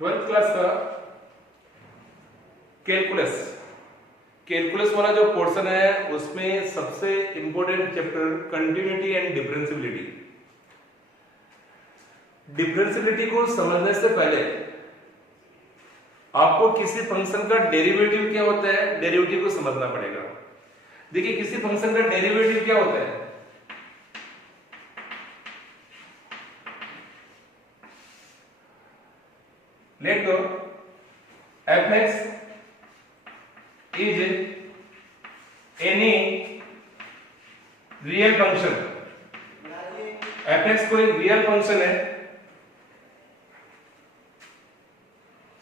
Twelfth class का calculus calculus वाला जो पोर्शन है उसमें सबसे important chapter continuity and differentiability. Differentiability को समझने से पहले आपको किसी फंक्शन का डेरिवेटिव क्या होता है, डेरिवेटिव को समझना पड़ेगा। देखिए किसी फंक्शन का डेरिवेटिव क्या होता है, let go fx is any real function. fx कोई रियल फंक्शन है,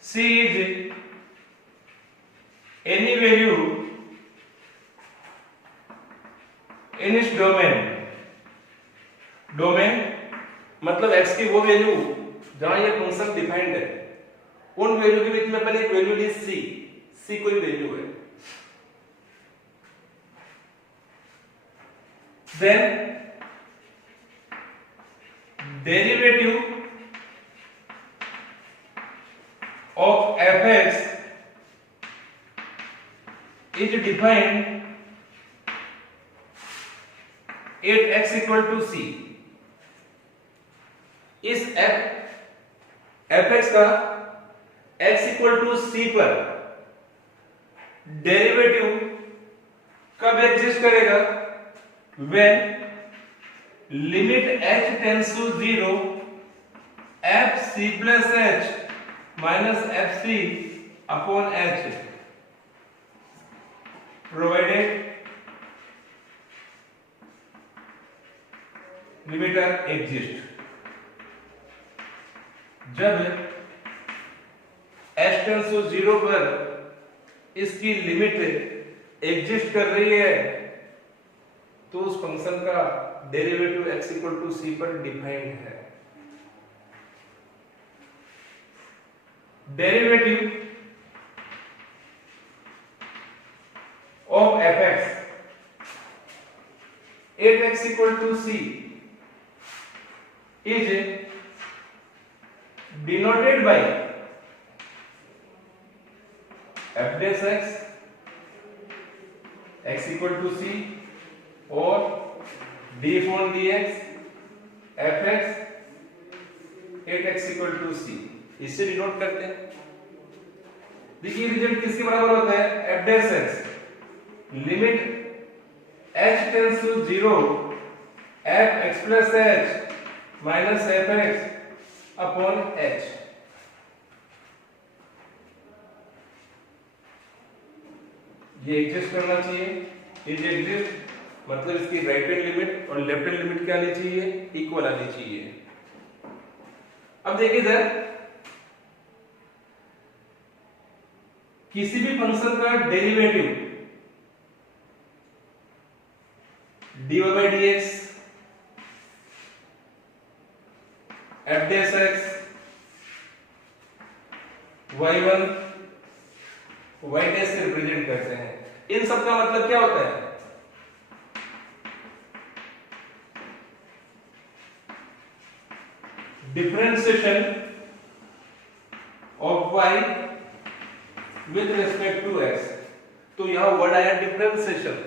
c is any value in its domain। Domain मतलब x की वो वैल्यू जहां ये फंक्शन डिफाइंड है, उन वैल्यू के बीच में अपन एक वैल्यू ली c कोई वैल्यू है। Then derivative of fx is defined at x equal to c। इस fx का x equal to c पर डेरिवेटिव कब एग्जिस्ट करेगा, when limit h tends to 0 f c plus h minus fc upon h provided limiter exist। जब h tends to 0 पर इसकी limit exist कर रही है तो उस फंक्शन का derivative x equal to c पर डिफाइंड है। Derivative of fx at x equal to c is denoted by f dash x equal to c और d upon dx fx at x equal to c, इससे denote करते हैं। देखिए result किसके बराबर होता है, f dash x limit h tends to 0 f x plus h minus f x upon h। ये एग्जिस्ट करना चाहिए, इज एग्जिस्ट मतलब इसकी राइट हैंड लिमिट और लेफ्ट हैंड लिमिट क्या आनी चाहिए, इक्वल आनी चाहिए। अब देखिए इधर किसी भी फंक्शन का derivative dy by dx f dash x y1 y dash से रिप्रेजेंट करते हैं। इन सब का मतलब क्या होता है, differentiation of y with respect to x। तो यहां वर्ड आया डिफरेंशिएशन।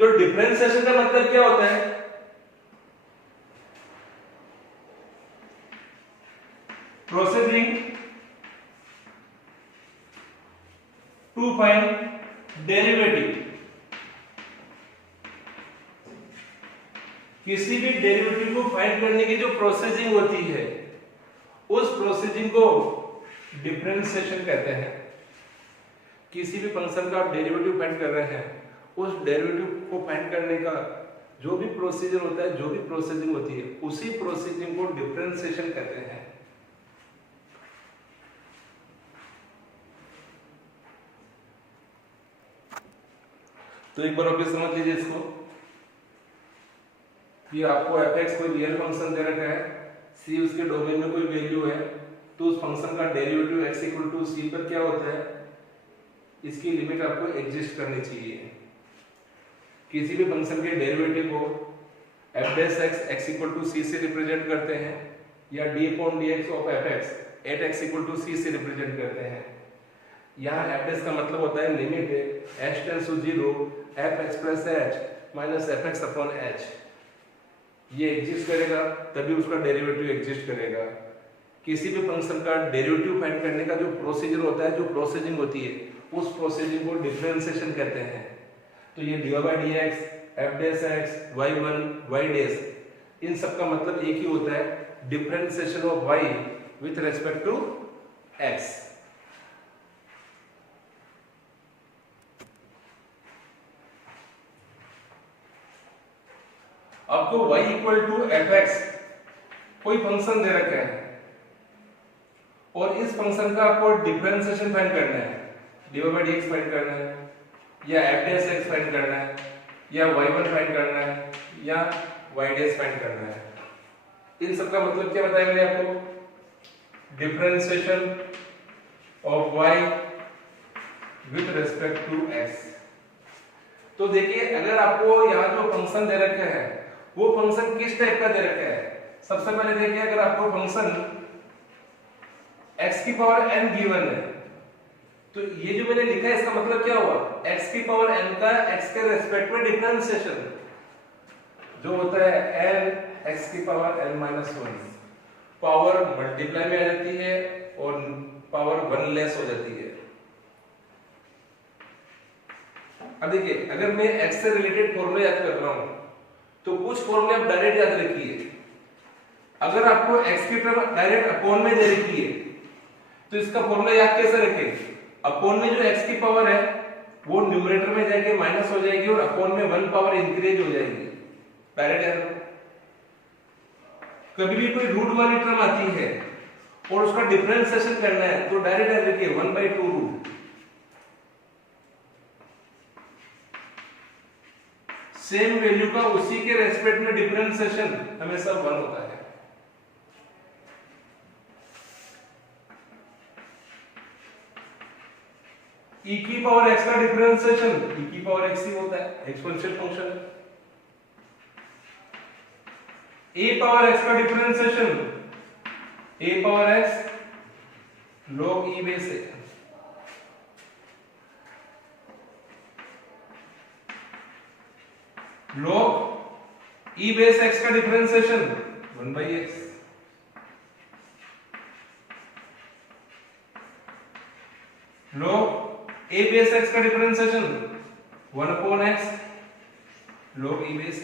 तो डिफरेंशिएशन का मतलब क्या होता है, प्रोसीडिंग टू फाइंड डेरिवेटिव। किसी भी डेरिवेटिव को फाइंड करने की जो प्रोसेसिंग होती है उस प्रोसेसिंग को डिफरेंशिएशन कहते हैं। किसी भी फंक्शन का आप डेरिवेटिव फाइंड कर रहे हैं, उस डेरिवेटिव को फाइंड करने का जो भी प्रोसीजर होता है, जो भी प्रोसेसिंग होती है, उसी प्रोसेसिंग को डिफरेंशिएशन कहते हैं। तो एक बार आप समझ लीजिए इसको कि आपको fx कोई रियल फंक्शन दे रखा है, c उसके डोमेन में कोई वैल्यू है, तो उस फंक्शन का derivative x equal to c पर क्या होता है, इसकी लिमिट आपको एग्जिस्ट करनी चाहिए। किसी भी फंक्शन के डेरिवेटिव को f dash x x equal to c से रिप्रेजेंट करते हैं, या d upon dx of fx at x equal to c से रिप्रेजेंट करते हैं। यहाँ f का मतलब होता है limit h tends to 0 fx plus h minus fx upon h। ये एग्जिस्ट करेगा तभी उसका डेरिवेटिव एग्जिस्ट करेगा। किसी भी फंक्शन का डेरिवेटिव फाइंड करने का जो प्रोसीजर होता है, जो प्रोसेसिंग होती है, उस प्रोसेसिंग को डिफरेंशिएशन कहते हैं। तो ये dy/dx f dash x y1 y dash इन सब का मतलब एक ही होता है, differentiation of y with respect to x। आपको y इक्वल टू fx कोई फंक्शन दे रखा है और इस फंक्शन का आपको डिफरेंशिएशन फाइंड करना है, dy/dx फाइंड करना है या f डैश x फाइंड करना है या y1 फाइंड करना है या y डैश फाइंड करना है। इन सब का मतलब क्या बताया मैंने आपको, differentiation of y with respect to x। तो देखिए अगर आपको यहाँ जो फंक्शन दे रखा है वो फंक्शन किस टाइप का दे रखा है। सबसे पहले देखिए अगर आपको फंक्शन x की पावर n गिवन है तो ये जो मैंने लिखा है इसका मतलब क्या हुआ, x की पावर n का x के रेस्पेक्ट में डिफरेंशिएशन जो होता है n x की power n minus 1, power multiply में आ जाती है और पावर 1 लेस हो जाती है। अब देखिए अगर मैं x से रिलेटेड फॉर्मूला याद कर रहा हूं तो कुछ फॉर्मूले आप डायरेक्ट याद रखिए। अगर आपको x की टर्म डायरेक्ट अपॉन में दे रखी है तो इसका फॉर्मूला याद कैसे रखें, अपॉन में जो x की पावर है वो न्यूमरेटर में जाके माइनस हो जाएगी और अपॉन में 1 पावर इंक्रीज हो जाएगी। डायरेक्ट याद रखो। कभी भी कोई रूट वाली टर्म आती है और उसका डिफरेंशिएशन करना है तो डायरेक्ट याद रखिए 1/2 रूट। सेम वैल्यू का उसी के रेस्पेक्ट में डिफरेंशिएशन हमेशा 1 होता है। e की पावर x का डिफरेंशिएशन e की पावर x ही होता है, एक्सपोनेंशियल फंक्शन है। a पावर x का differentiation a power x log e base है। log e बेस x का differentiation 1/x। log a base x का differentiation 1/x log e base.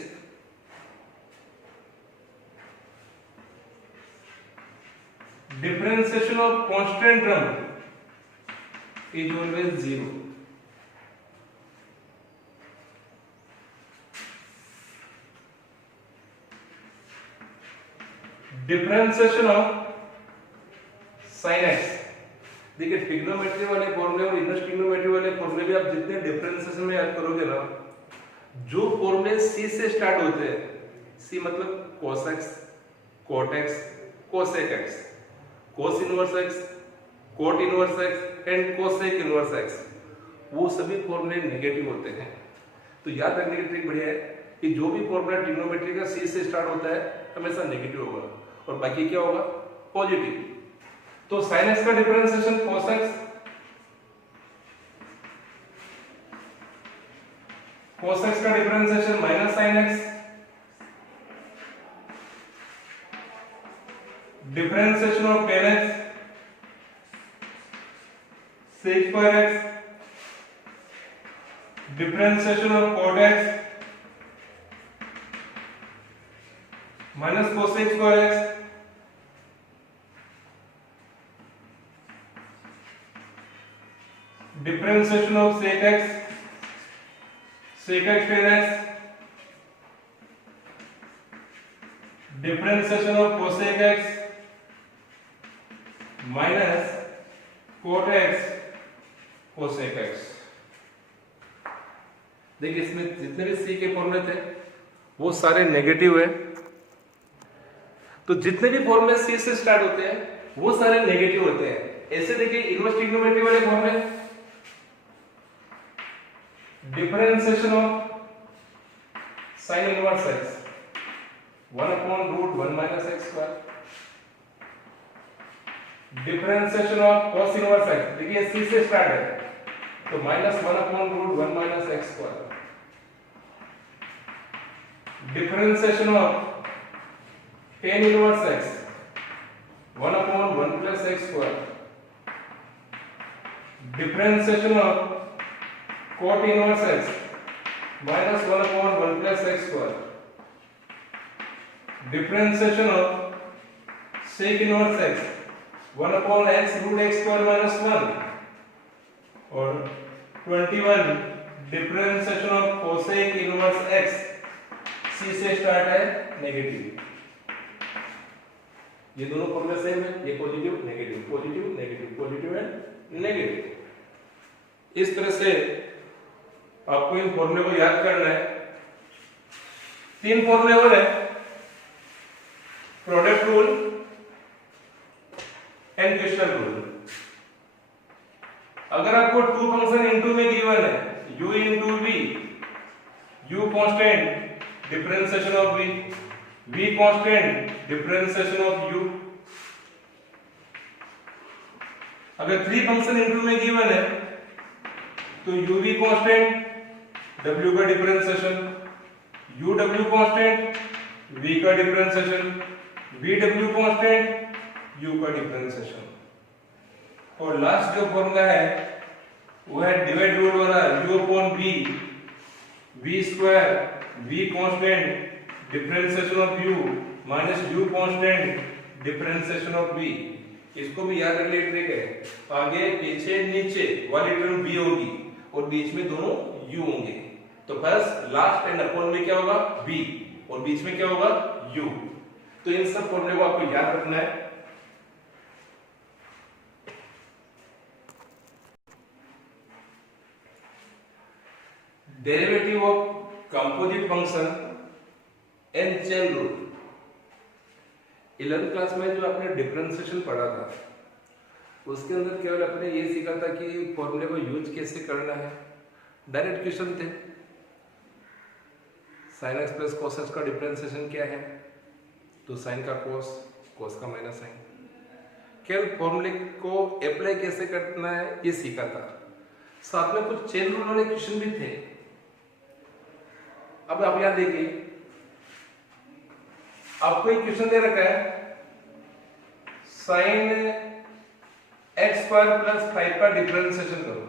Differentiation of constant term is always 0। Differentiation of sin x, देखिए trigonometry वाले फॉर्मूले और inverse trigonometry वाले फॉर्मूले भी आप जितने डिफरेंशिएशन में याद करोगे ना, जो फॉर्मूले c से स्टार्ट होते हैं, c मतलब cos x, cot x, cosec x, cos inverse x, cot inverse x and cosec inverse x, वो सभी फॉर्मूले नेगेटिव होते हैं। तो याद रखने की ट्रिक बढ़िया है कि जो भी फॉर्मूला ट्रिग्नोमेट्री का c से स्टार्ट होता है हमेशा नेगेटिव होगा और बाकी क्या होगा, पॉजिटिव। तो sin x का differentiation cos x, cos x का differentiation minus sin x, differentiation of tan x sec square x, differentiation of cot x minus cosec square x, differentiation of sec x tan x, differentiation of cosec x minus cot x cosec x। देखिए इसमें जितने भी c के फॉर्मूले थे वो सारे negative है, तो जितने भी फॉर्मूले c से स्टार्ट होते हैं वो सारे नेगेटिव होते हैं। ऐसे देखिए इनवर्स ट्रिग्नोमेट्री वाले फॉर्मूले, differentiation of sin inverse x 1/√1 - x², differentiation of cos inverse x, देखिए c से स्टार्ट है तो -1/√1 - x²। Differentiation of tan inverse x 1/1 + x²। Differentiation of cot inverse x -1/1 + x²। Differentiation of sec inverse x 1/x√x² - 1। और 21 differentiation of cosec inverse x, c से start है negative. ये दोनों formula same है, ये positive negative positive negative positive and negative. इस तरह से आपको इन फॉर्मूले को याद करना है। 3 फॉर्मूले और है, product rule and crystal rule. अगर आपको 2 फंक्शन इनटू में गिवन है u into v, u constant differentiation of v, v constant differentiation of u। अगर 3 फंक्शन इनटू में गिवन है तो uv कांस्टेंट, w का डिफरेंशिएशन, uw कांस्टेंट, v का डिफरेंशिएशन, vw कांस्टेंट, u का डिफरेंशिएशन। और लास्ट जो फॉर्मूला है वो है डिवाइड रूल वाला, u/v, v², v constant differentiation of u minus u constant differentiation of v। इसको भी याद रखने की ट्रिक है, आगे पीछे नीचे वाली टर्म v होगी और बीच में दोनों u होंगे। तो बस लास्ट एंड अपॉन में क्या होगा v और बीच में क्या होगा u। तो इन सब फॉर्मूले को आपको याद रखना है। Derivative of composite function and chain rule. 11th class में जो आपने डिफरेंशिएशन पढ़ा था उसके अंदर केवल आपने ये सीखा था कि फॉर्मूले को यूज कैसे करना है। डायरेक्ट क्वेश्चन थे, sin x plus cos x का डिफरेंशिएशन क्या है, तो sin का cos, cos का माइनस sin। केवल फॉर्मूले को अप्लाई कैसे करना है ये सीखा था। साथ में कुछ चेन रूल वाले क्वेश्चन भी थे। अब आप यहां देखिए, आपको एक क्वेश्चन दे रखा है sin x² + 5 का डिफरेंशिएशन करो।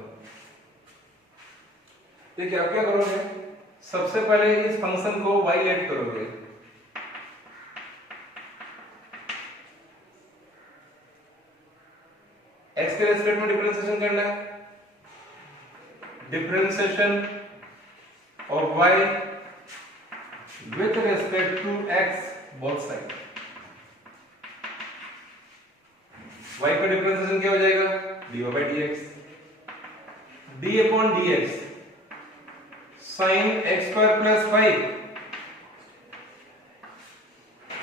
देखिए आप क्या करोगे, सबसे पहले इस फंक्शन को y ऐड करोगे, x के रेस्पेक्ट में डिफरेंशिएशन करना है। Differentiation of y with respect to x both side. y का डिफरेंशिएशन क्या हो जाएगा, dy/dx, d/dx sin x² + 5।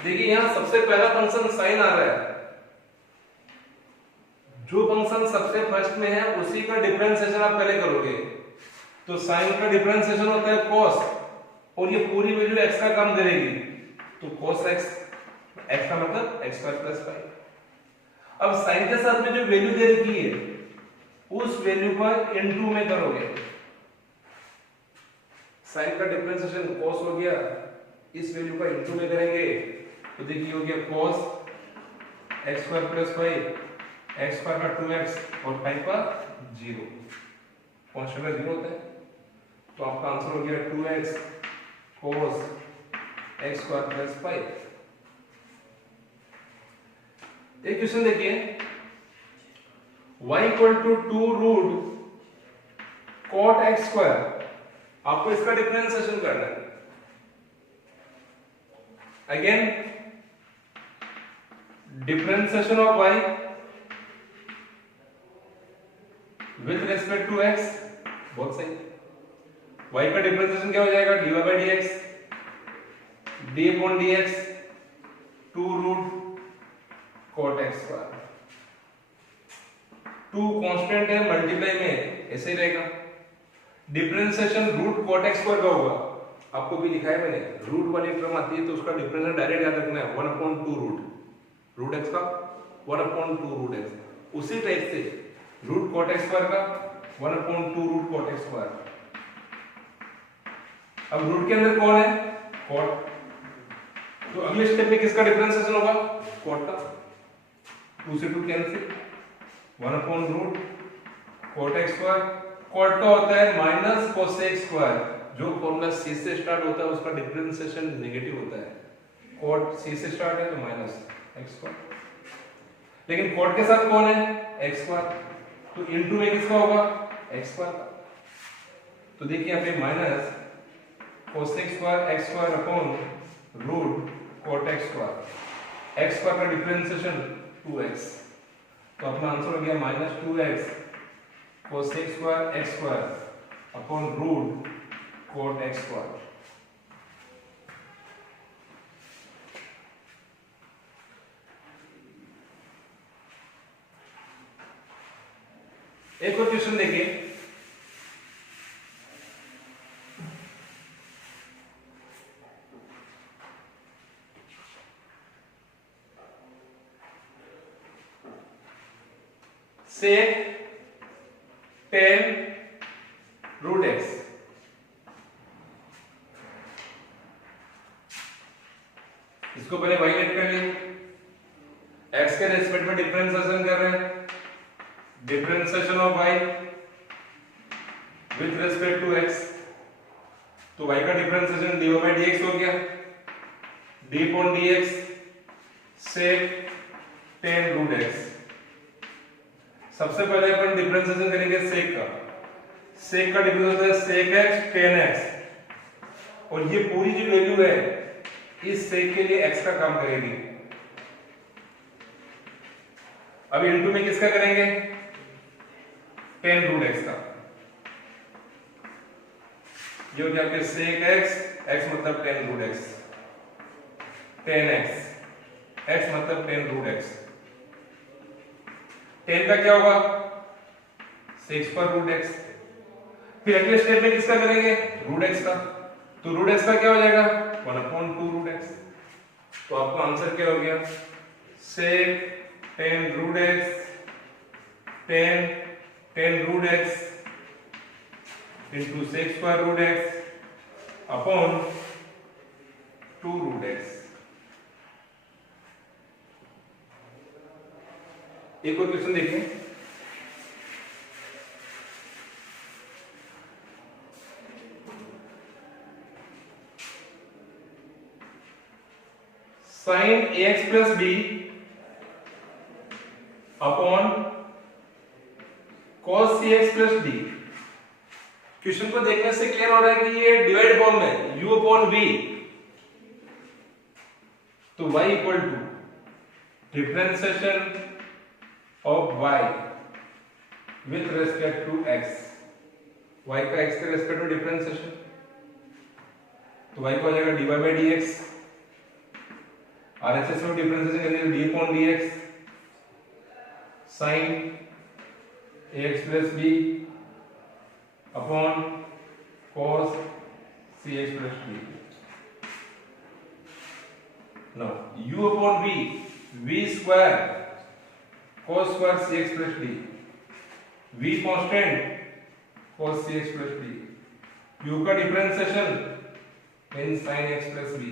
देखिए यहां सबसे पहला फंक्शन sin आ रहा है, जो फंक्शन सबसे फर्स्ट में है उसी का डिफरेंशिएशन आप पहले करोगे। तो sin का डिफरेंशिएशन होता है cos, और ये पूरी वैल्यू x का काम करेगी तो cos x, x का मतलब x² + 5। अब sin के साथ में जो वैल्यू दे रखी है उस वैल्यू पर इनटू में करोगे। sin का डिफरेंशिएशन cos हो गया, इस वैल्यू का इनटू में करेंगे तो देखिए हो गया cos x² + 5, x² का 2x और 5 का 0, कांस्टेंट का 0 होता है। तो आपका आंसर हो गया 2x cos x² + 5। एक क्वेश्चन देखिए, y = 2 cot x², आपको इसका डिफरेंशिएशन करना है। Again differentiation of y with respect to x both side. y का डिफरेंशिएशन क्या हो जाएगा, dy/dx, d/dx 2 cot x²। 2 constant है, मल्टीप्लाई में ऐसे ही रहेगा। डिफरेंशिएशन √cot x² का होगा, आपको भी लिखा है मैंने, रूट वाली टर्म आती है तो उसका डिफरेंशिएशन डायरेक्ट याद रखना है 1/2 √x का 1/2 √x। उसी टाइप से रूट कॉट एक्स स्क्वायर का 1/2 रूट कॉट एक्स स्क्वायर। अब रूट के अंदर कौन है? कॉट। तो अगले स्टेप में किसका डिफरेंशिएशन होगा? कॉट का। 2 से 2 कैंसिल, 1/रूट कॉट एक्स स्क्वायर। कॉट का होता है माइनस कोसेक स्क्वायर, जो फॉर्मूला c से स्टार्ट होता है उसका डिफरेंशिएशन नेगेटिव होता है। कॉट c से स्टार्ट है तो माइनस एक्स स्क्वायर, लेकिन कॉट के साथ कौन है? एक्स स्क्वायर, तो इनटू में किसका होगा? एक्स स्क्वायर का। तो देखिए यहाँ पे minus cosec square x square upon root cot x square. X square का डिफरेंशिएशन 2x, तो अपना आंसर हो गया minus 2x cosec square x square upon root cot x square. एक और क्वेश्चन देखिए, से 10 रूट एक्स। इसको पहले वाइलेट कर लिए, एक्स के रेस्पेक्ट में डिफरेंशिएशन कर रहे हैं, differentiation of y with respect to x। तो y का डिफरेंशिएशन dy बाय dx हो गया, d upon dx sec 10 root x। सबसे पहले अपन डिफरेंशिएशन करेंगे सेक का। सेक का डिफरेंस होता है sec x 10x, और ये पूरी जो वैल्यू है इस सेक के लिए x का काम करेगी। अब इनटू में किसका करेंगे? 10 रूट x का। ये हो गया आपके sec x, x मतलब 10 रूट x, 10x, x मतलब 10 रूट x। 10 का क्या होगा? sec पर रूट x। फिर अगले स्टेप में किसका करेंगे? रूट x का। तो रूट x का क्या हो जाएगा? 1/2 रूट x। तो आपका आंसर क्या हो गया? sec 10 root x 10 root x इंटू sec square root x upon 2 root x। एक और क्वेश्चन देखिए, sine ax plus b upon cos cx plus d। Question को देखने से क्लियर हो रहा है कि ये डिवाइड फॉर्म में u अपॉन v, तो y equal to differentiation of y with respect to x। y का x के रेस्पेक्ट में डिफरेंशिएशन, तो y को हो जाएगा dy बाय dx। RHS में डिफरेंशिएशन करेंगे d upon dx sin ax plus b upon cos cx plus d। Now u upon v square cos square cx plus d, v constant cos cx plus d, u का differentiation इन sin x plus b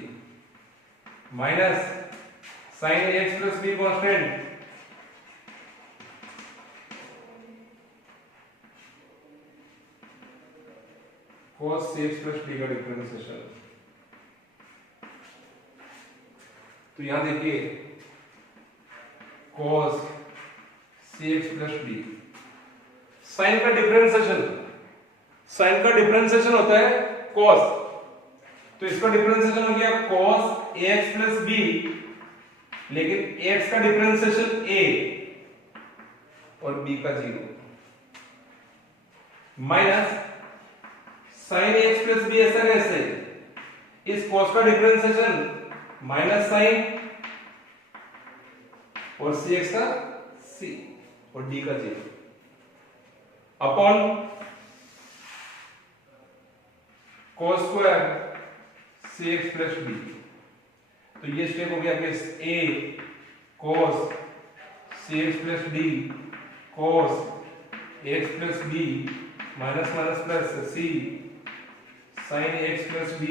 minus sin x plus b constant cos cx plus d का differentiation. तो यहां देखिए cos cx plus d, sine का differentiation, sine का differentiation होता है cos, तो इसका डिफरेंशिएशन हो गया cos ax प्लस b, लेकिन ax का डिफरेंशिएशन a और b का 0, minus sin ax plus b ऐसा कैसे? इस cos का डिफरेंशिएशन माइनस साइन और cx का c और d का 0 upon cos square cx plus d। तो ये स्टेप हो गया आपके a cos cx plus d cos x plus b minus minus plus c sin x plus d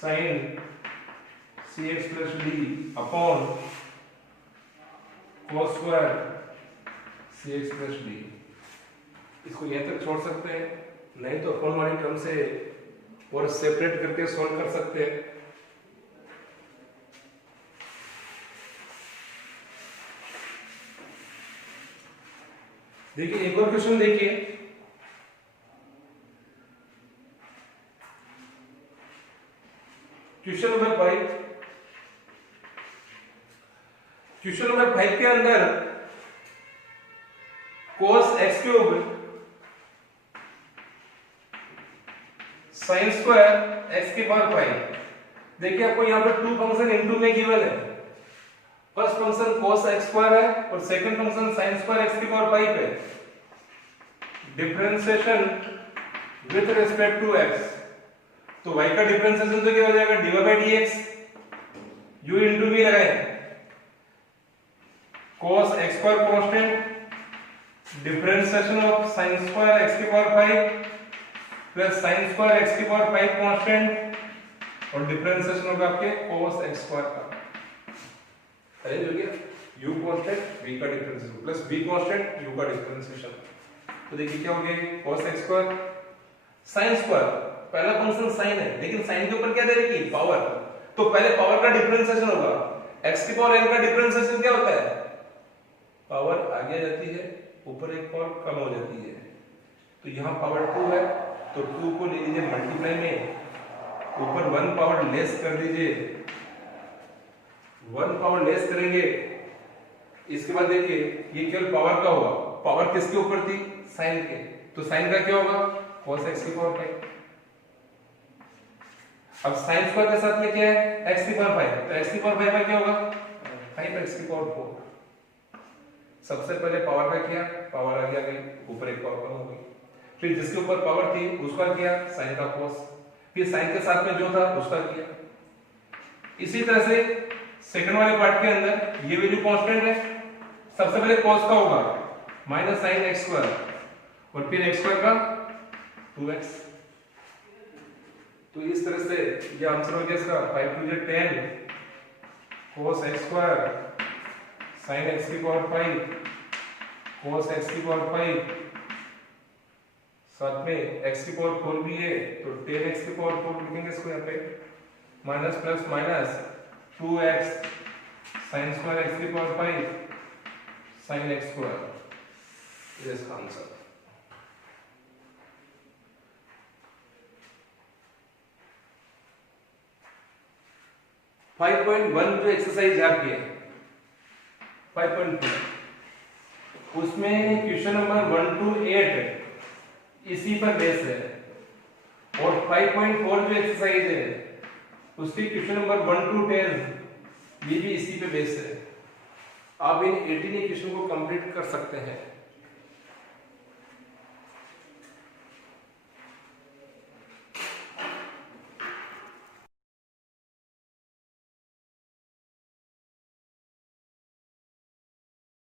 sin cx plus d upon cos square cx plus d। इसको यहां तक छोड़ सकते हैं, नहीं तो अपॉन वाली टर्म से और सेपरेट करके सॉल्व कर सकते हैं। देखिए एक और क्वेश्चन देखिए, क्वेश्चन नंबर 5। क्वेश्चन नंबर 5 के अंदर cos x cube sin square x की पावर 5। देखिए आपको यहाँ पर टू फंक्शन इनटू में गिवन है। First function cos x square है और second function sin square x की पावर 5 है। Differentiation with respect to x, तो y का डिफरेंशिएशन तो क्या हो जाएगा, dy by dx, u into v लगाए, cos x square constant, differentiation of sin square x की power 5 plus sin square x की पावर 5 कांस्टेंट और डिफरेंशिएशन होगा आपके cos x स्क्वायर का। अरेंज हो गया, u कांस्टेंट, v का differentiation plus v constant, u का डिफरेंशिएशन। तो देखिए क्या हो गया, cos x square sin square, पहला फंक्शन sin है लेकिन sin के ऊपर क्या दे रखी है, पावर, तो पहले पावर का डिफरेंशिएशन होगा। x की पावर n का डिफरेंशिएशन क्या होता है, पावर आगे जाती है, ऊपर एक पावर कम हो जाती है। तो यहाँ पावर 2 है तो 2 को ले लीजिए मल्टीप्लाई में, ऊपर 1 पावर लेस कर दीजिए, 1 पावर लेस करेंगे। इसके बाद देखिए ये केवल पावर का होगा, पावर किसके ऊपर थी, साइन के, तो साइन का क्या होगा, cos x की पावर 5। अब sin स्क्वायर के साथ में क्या है, x की पावर 5, तो x की पावर 5 में क्या होगा, 5x की पावर 4। सबसे पहले पावर का किया, पावर आगे आ गई, ऊपर एक पावर कम हो गई, फिर जिसके ऊपर पावर थी उसका किया sin का cos, फिर sin के साथ में जो था उसका किया। इसी तरह से सेकंड वाले पार्ट के अंदर ये वैल्यू कांस्टेंट है, सबसे पहले cos का होगा माइनस sin x स्क्वायर और फिर x स्क्वायर का 2x। तो इस तरह से ये आंसर हो गया इसका 5 2 10 cos x square sin x की पावर 5 cos x की पावर 5, साथ में x की पावर 4 भी है तो 10x की पावर 4 लिखेंगे इसको यहाँ पे, minus plus minus 2x sin square x की पावर 5 sin x स्क्वायर, ये इसका आंसर। फाइव पॉइंट 1 जो एक्सरसाइज आपकी है 5.2, उसमें क्वेश्चन नंबर 1 to 8 इसी पर बेस है, और 5.4 जो एक्सरसाइज है उसकी क्वेश्चन नंबर 1 to 10 ये भी इसी पे बेस है। आप इन 18 क्वेश्चन को कंप्लीट कर सकते हैं।